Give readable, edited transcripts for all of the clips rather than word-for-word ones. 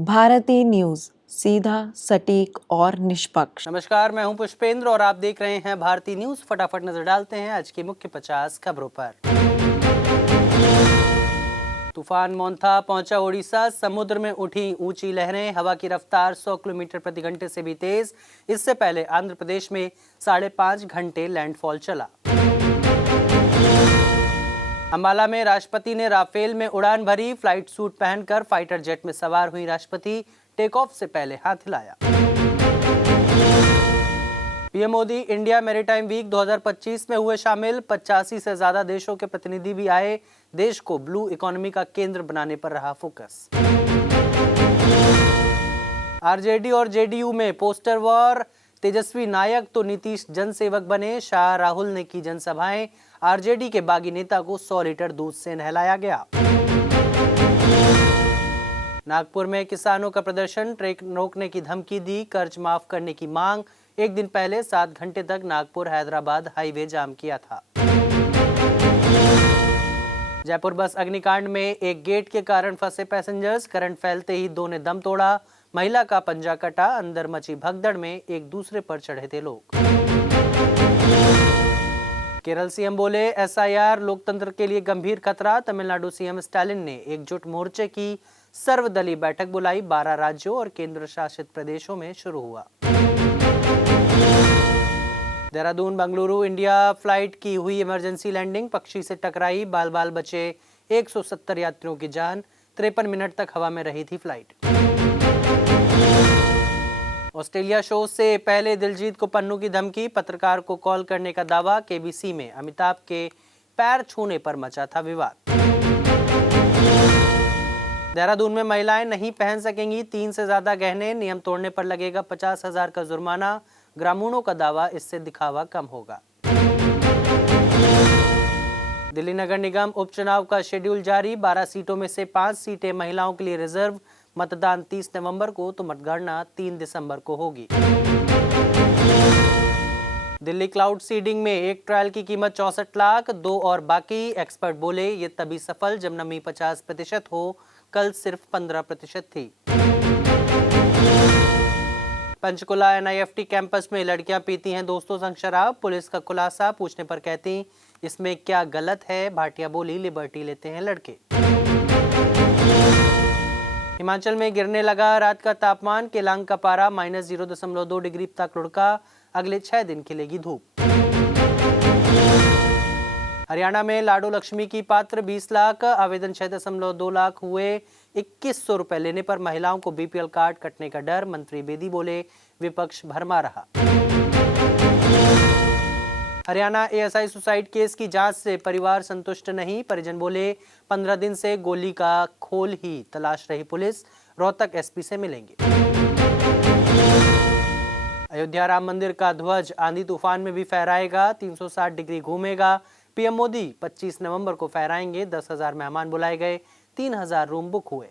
Bharti news, सीधा, सटीक और निष्पक्ष। नमस्कार, मैं हूं पुष्पेंद्र और आप देख रहे हैं भारती न्यूज। फटाफट नजर डालते हैं आज की मुख्य 50 खबरों पर। तूफान मोंथा पहुंचा उड़ीसा, समुद्र में उठी ऊंची लहरें, हवा की रफ्तार 100 किलोमीटर प्रति घंटे से भी तेज। इससे पहले आंध्र प्रदेश में 5.5 घंटे लैंडफॉल चला। अंबाला में राष्ट्रपति ने राफेल में उड़ान भरी, फ्लाइट सूट पहनकर फाइटर जेट में सवार हुई राष्ट्रपति, टेक ऑफ से पहले हाथ हिलाया। PM Modi India maritime week 2025 में हुए शामिल, 85 से ज्यादा देशों के प्रतिनिधि भी आए। देश को ब्लू इकोनॉमी का केंद्र बनाने पर रहा फोकस। आरजेडी और जेडीयू में पोस्टर वॉर, तेजस्वी नायक तो नीतीश जनसेवक बने, शाह राहुल ने की जनसभाएं। आरजेडी के बागी नेता को 100 लीटर दूध से नहलाया गया। नागपुर में किसानों का प्रदर्शन, ट्रेन रोकने की धमकी दी, कर्ज माफ करने की मांग। एक दिन पहले 7 घंटे तक नागपुर हैदराबाद हाईवे जाम किया था। जयपुर बस अग्निकांड में एक गेट के कारण फंसे पैसेंजर्स, करंट फैलते ही 2 ने दम तोड़ा, महिला का पंजा कटा, अंदर मची भगदड़ में एक दूसरे पर चढ़े थे लोग। केरल सीएम बोले एसआईआर लोकतंत्र के लिए गंभीर खतरा, तमिलनाडु सीएम स्टालिन ने एकजुट मोर्चे की सर्वदलीय बैठक बुलाई, 12 राज्यों और केंद्र शासित प्रदेशों में शुरू हुआ। देहरादून बेंगलुरु इंडिया फ्लाइट की हुई इमरजेंसी लैंडिंग, पक्षी से टकराई, बाल बाल बचे 170 यात्रियों की जान, 53 मिनट तक हवा में रही थी फ्लाइट। ऑस्ट्रेलिया शो से पहले दिलजीत को पन्नू की धमकी, पत्रकार को कॉल करने का दावा, केबीसी में अमिताभ के पैर छूने पर मचा था विवाद। देहरादून में महिलाएं नहीं पहन सकेंगी 3 से ज्यादा गहने, नियम तोड़ने पर लगेगा 50,000 का जुर्माना, ग्रामीणों का दावा इससे दिखावा कम होगा। दिल्ली नगर निगम उपचुनाव का शेड्यूल जारी, 12 सीटों में से 5 सीटें महिलाओं के लिए रिजर्व, मतदान 30 नवंबर को तो मतगणना 3 दिसंबर को होगी। दिल्ली क्लाउड सीडिंग में एक ट्रायल की कीमत 64 लाख, 2 और बाकी। एक्सपर्ट बोले ये तभी सफल जब नमी 50% हो, कल सिर्फ 15% थी। पंचकुला एनआईएफटी कैंपस में लड़कियां पीती हैं दोस्तों संग शराब, पुलिस का खुलासा, पूछने पर कहती इसमें क्या गलत है। भाटिया बोली लिबर्टी लेते हैं लड़के। हिमाचल में गिरने लगा रात का तापमान, केलांग का पारा -0.2 डिग्री तक लुढ़का, अगले 6 दिन खिलेगी धूप। हरियाणा में लाडो लक्ष्मी की पात्र 20 लाख, आवेदन 6.2 लाख हुए, 2100 रुपए लेने पर महिलाओं को बीपीएल कार्ड कटने का डर, मंत्री बेदी बोले विपक्ष भरमा रहा। हरियाणा एएसआई सुसाइड केस की जांच से परिवार संतुष्ट नहीं, परिजन बोले 15 दिन से गोली का खोल ही तलाश रही पुलिस, रोहतक एसपी से मिलेंगे। अयोध्या राम मंदिर का ध्वज आंधी तूफान में भी फहराएगा, 360 डिग्री घूमेगा, पीएम मोदी 25 नवंबर को फहराएंगे, 10,000 मेहमान बुलाए गए, 3,000 रूम बुक हुए।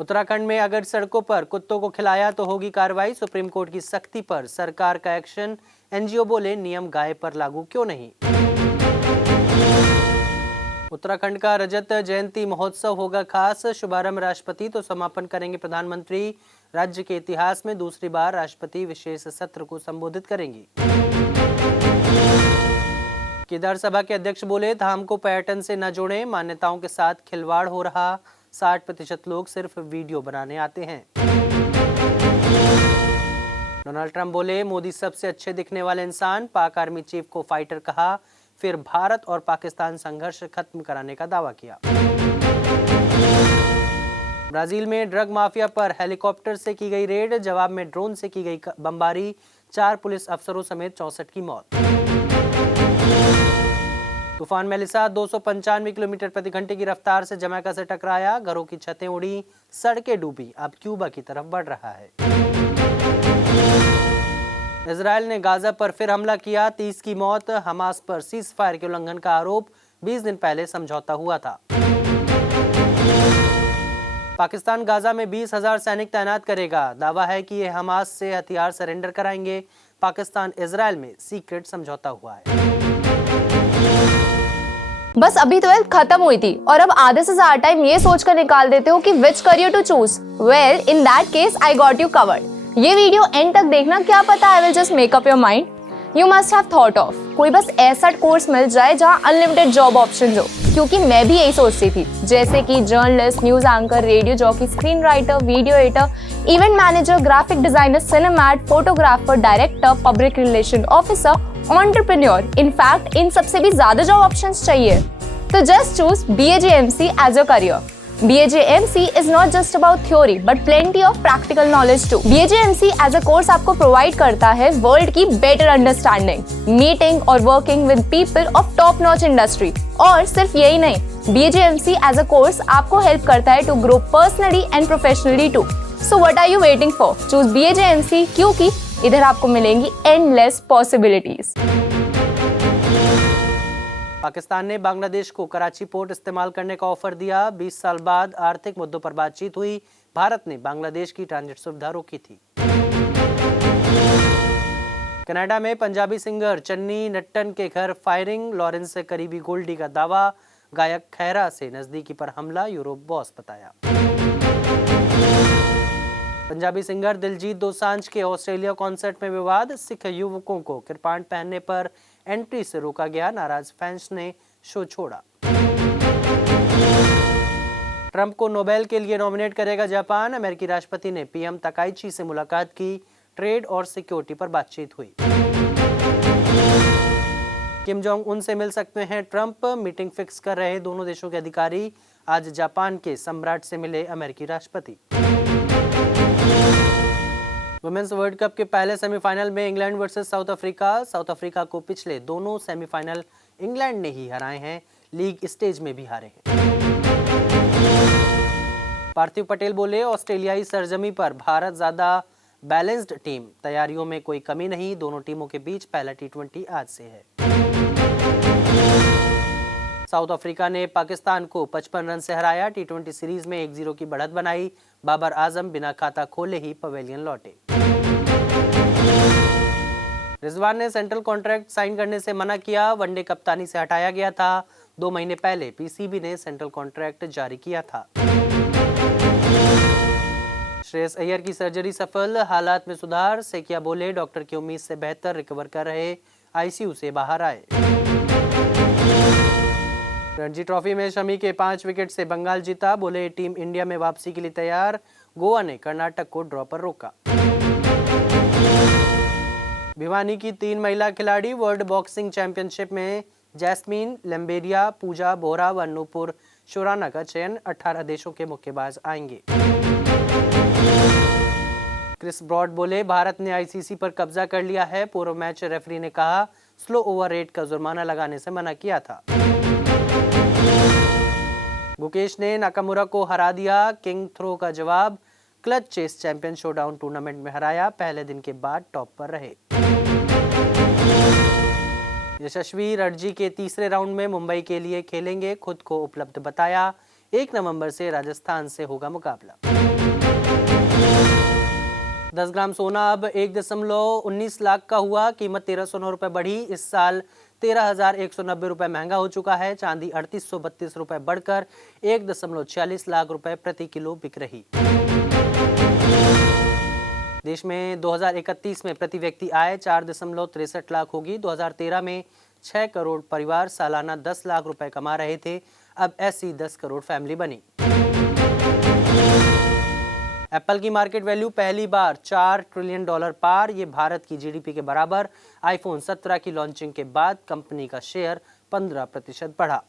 उत्तराखंड में अगर सड़कों पर कुत्तों को खिलाया तो होगी कार्रवाई, सुप्रीम कोर्ट की सख्ती पर सरकार का एक्शन, एनजीओ बोले नियम गाय पर लागू क्यों नहीं। उत्तराखंड का रजत जयंती महोत्सव होगा खास, शुभारंभ राष्ट्रपति तो समापन करेंगे प्रधानमंत्री, राज्य के इतिहास में दूसरी बार राष्ट्रपति विशेष सत्र को संबोधित करेंगी। केदार सभा के अध्यक्ष बोले धाम को पर्यटन से न जोड़ें, मान्यताओं के साथ खिलवाड़ हो रहा, 60% लोग सिर्फ वीडियो बनाने आते हैं। डोनाल्ड ट्रंप बोले मोदी सबसे अच्छे दिखने वाले इंसान, पाक आर्मी चीफ को फाइटर कहा, फिर भारत और पाकिस्तान संघर्ष खत्म कराने का दावा किया। ब्राजील में ड्रग माफिया पर हेलीकॉप्टर से की गई रेड, जवाब में ड्रोन से की गई बमबारी, 4 पुलिस अफसरों समेत 64 की मौत। तूफान मेलिसा 295 किलोमीटर प्रति घंटे की रफ्तार से जमैका से टकराया, घरों की छतें उड़ी, सड़कें डूबी, अब क्यूबा की तरफ बढ़ रहा है। इजरायल ने गाजा पर फिर हमला किया, 30 की मौत, हमास पर सीज फायर के उल्लंघन का आरोप, 20 दिन पहले समझौता हुआ था। पाकिस्तान गाजा में 20,000 सैनिक तैनात करेगा, दावा है कि ये हमास से हथियार सरेंडर कराएंगे, पाकिस्तान इजरायल में सीक्रेट समझौता हुआ है। बस अभी 12th खत्म हुई थी और अब आधे से ज्यादा टाइम ये सोचकर निकाल देते हो कि which career to choose. Well, in that case I got you covered. ये वीडियो एंड तक देखना, क्या पता I will just make up your mind. You must have thought of कोई बस ऐसा कोर्स मिल जाए जहाँ अनलिमिटेड जॉब ऑप्शन हो, क्योंकि मैं भी यही सोचती थी। जैसे कि journalist, news anchor, radio jockey, screen writer, video editor, event manager, graphic designer, सिनेमैट, photographer, director, public relation officer, entrepreneur. In fact इन सबसे भी ज्यादा जॉब ऑप्शंस चाहिए। तो just choose BAJMC as your career. BAJMC is not just about theory but plenty of practical knowledge too. BAJMC as a course आपको provide करता है world की better understanding, meeting और working with people of top notch industry। और सिर्फ यही नहीं, BAJMC as a course आपको help करता है to grow personally and professionally too. So what are you waiting for? Choose BAJMC क्योंकि इधर आपको मिलेंगी endless possibilities। पाकिस्तान ने बांग्लादेश को कराची पोर्ट इस्तेमाल करने का ऑफर दिया। 20 साल बाद आर्थिक मुद्दों पर बातचीत हुई। भारत ने बांग्लादेश की ट्रांजिट सुविधा रोकी थी। कनाडा में पंजाबी सिंगर चन्नी नट्टन के घर फायरिंग, लॉरेंस से करीबी गोल्डी का दावा, गायक खैरा से नजदीकी पर हमला, यूरोप बॉस बताया। पंजाबी सिंगर दिलजीत दोसांझ के ऑस्ट्रेलिया कॉन्सर्ट में विवाद, सिख युवकों को किरपान पहनने पर एंट्री से रोका गया, नाराज फैंस ने शो छोड़ा। ट्रंप को नोबेल के लिए नॉमिनेट करेगा जापान, अमेरिकी राष्ट्रपति ने पीएम तकाइची से मुलाकात की, ट्रेड और सिक्योरिटी पर बातचीत हुई। किम जोंग उन से मिल सकते हैं ट्रंप, मीटिंग फिक्स कर रहे दोनों देशों के अधिकारी। आज जापान के सम्राट से मिले अमेरिकी राष्ट्रपति। वुमेन्स वर्ल्ड कप के पहले सेमीफाइनल में England versus south Africa. South Africa को पिछले दोनों सेमीफाइनल इंग्लैंड ने ही हराए हैं, लीग स्टेज में भी हारे हैं। पार्थिव पटेल बोले, ऑस्ट्रेलियाई सरजमी पर भारत ज्यादा बैलेंस्ड टीम, तैयारियों में कोई कमी नहीं, दोनों टीमों के बीच पहला T20 आज से है। साउथ अफ्रीका ने पाकिस्तान को 55 रन से हराया, T20 सीरीज में 1-0 की बढ़त बनाई। बाबर आजम बिना खाता खोले ही पवेलियन लौटे। रिजवान ने सेंट्रल कॉन्ट्रैक्ट साइन करने से मना किया, वनडे कप्तानी से हटाया गया था। 2 महीने पहले PCB ने सेंट्रल कॉन्ट्रैक्ट जारी किया था। श्रेयस अय्यर की सर्जरी सफल, हालात में सुधार, सेकिया बोले डॉक्टर की उम्मीद से बेहतर रिकवर कर रहे, ICU से बाहर आए। रणजी ट्रॉफी में शमी के 5 विकेट से बंगाल जीता, बोले टीम इंडिया में वापसी के लिए तैयार। गोवा ने कर्नाटक को ड्रॉ पर रोका। भिवानी की 3 महिला खिलाड़ी वर्ल्ड बॉक्सिंग चैंपियनशिप में जैस्मीन लंबेरिया, पूजा बोहरा व नूपुर शुराना का चयन। 18 देशों के मुक्केबाज आएंगे। क्रिस ब्रॉड बोले भारत ने ICC पर कब्जा कर लिया है, पूर्व मैच रेफरी ने कहा स्लो ओवर रेट का जुर्माना लगाने से मना किया था। गुकेश ने नाकामुरा को हरा दिया, किंग थ्रो का जवाब, clutch chess champion showdown tournament में हराया, पहले दिन के बाद टॉप पर रहे। यशस्वी रणजी के तीसरे राउंड में मुंबई के लिए खेलेंगे, खुद को उपलब्ध बताया। 1 नवंबर से राजस्थान से होगा मुकाबला। 10 ग्राम सोना अब 1.19 लाख का हुआ, कीमत 1309 रुपए बढ़ी। इस साल 13,190 रुपए महंगा हो चुका है। चांदी 3832 रुपए बढ़कर 1.46 लाख रुपए प्रति किलो बिक रही। देश में 2031 में प्रति व्यक्ति आय 4.63 लाख होगी। 2013 में 6 करोड़ परिवार सालाना 10 लाख रुपए कमा रहे थे, अब ऐसी 10 करोड़ फैमिली बनी। एप्पल की मार्केट वैल्यू पहली बार $4 ट्रिलियन पार, ये भारत की GDP के बराबर। आईफोन 17 की लॉन्चिंग के बाद कंपनी का शेयर 15% बढ़ा।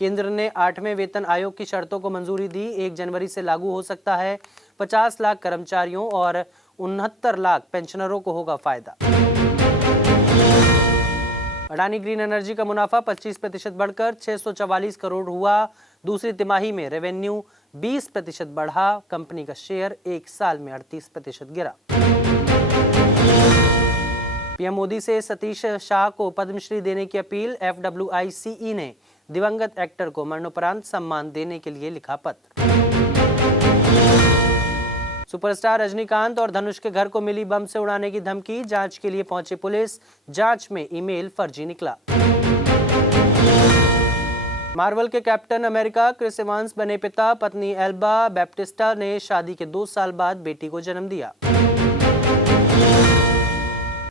केंद्र ने 8वें वेतन आयोग की शर्तों को मंजूरी दी, 1 जनवरी से लागू हो सकता है। 50 लाख कर्मचारियों और 69 लाख पेंशनरों को होगा फायदा। अडानी ग्रीन एनर्जी का मुनाफा 25% बढ़कर 644 करोड़ हुआ। दूसरी तिमाही में रेवेन्यू 20% बढ़ा। कंपनी का शेयर 1 साल में 38% गिरा। पीएम मोदी से सतीश शाह को पद्मश्री देने की अपील। FWICE ने दिवंगत एक्टर को मरणोपरांत सम्मान देने के लिए लिखा पत्र। सुपरस्टार रजनीकांत और धनुष के घर को मिली बम से उड़ाने की धमकी, जांच के लिए पहुंची पुलिस, जांच में ईमेल फर्जी निकला। मार्वल के कैप्टन अमेरिका क्रिस इवांस बने पिता। पत्नी एल्बा बैप्टिस्टा ने शादी के 2 साल बाद बेटी को जन्म दिया।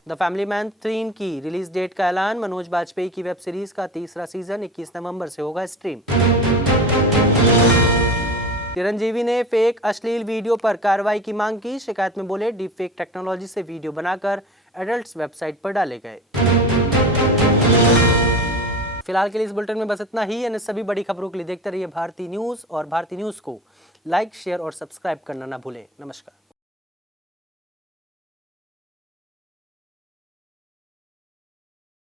द फैमिली मैन 3 की रिलीज डेट का ऐलान। मनोज बाजपेयी की वेब सीरीज का तीसरा सीजन 21 नवंबर से होगा स्ट्रीम। चिरंजीवी ने फेक अश्लील वीडियो पर कार्रवाई की मांग की। शिकायत में बोले डीप फेक टेक्नोलॉजी से वीडियो बनाकर एडल्ट्स वेबसाइट पर डाले गए। फिलहाल के लिए इस बुलेटिन में बस इतना ही। अन्य सभी बड़ी खबरों के लिए देखते रहिए भारती न्यूज और भारती न्यूज को लाइक, शेयर और सब्सक्राइब करना ना भूलें। नमस्कार।